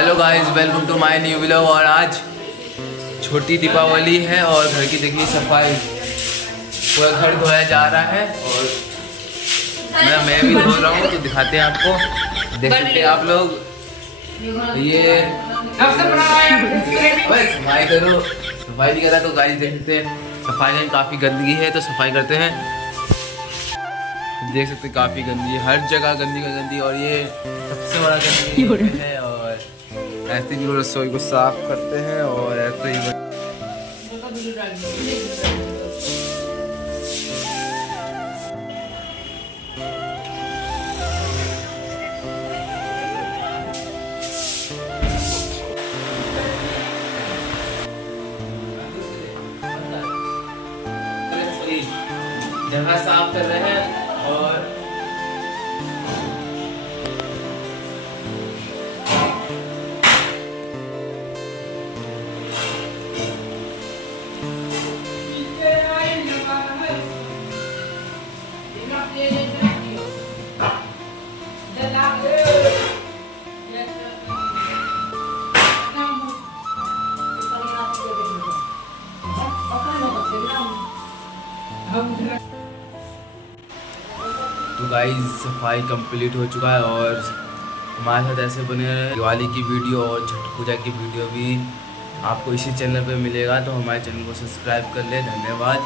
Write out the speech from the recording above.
Hello guys, welcome to my new vlog. और आज छोटी दीपावली है और घर की देखिए सफाई, पूरा घर धोया जा रहा है और मैं भी धो रहा हूँ, तो दिखाते हैं आपको। देख सकते हैं आप लोग, ये सफाई करो, सफाई नहीं कर रहा तो गाइस देख सकते हैं सफाई में काफ़ी गंदगी है, तो सफाई करते हैं। देख सकते हैं काफ़ी गंदी, हर जगह गंदी का गंदी, और ये सबसे बड़ा गंदगी है। और ऐसे ही रसोई को साफ करते हैं और ऐसे ही जगह साफ कर रहे हैं। और तो गाइस सफाई कंप्लीट हो चुका है और हमारे साथ ऐसे बने दिवाली की वीडियो और छठ पूजा की वीडियो भी आपको इसी चैनल पे मिलेगा, तो हमारे चैनल को सब्सक्राइब कर ले। धन्यवाद।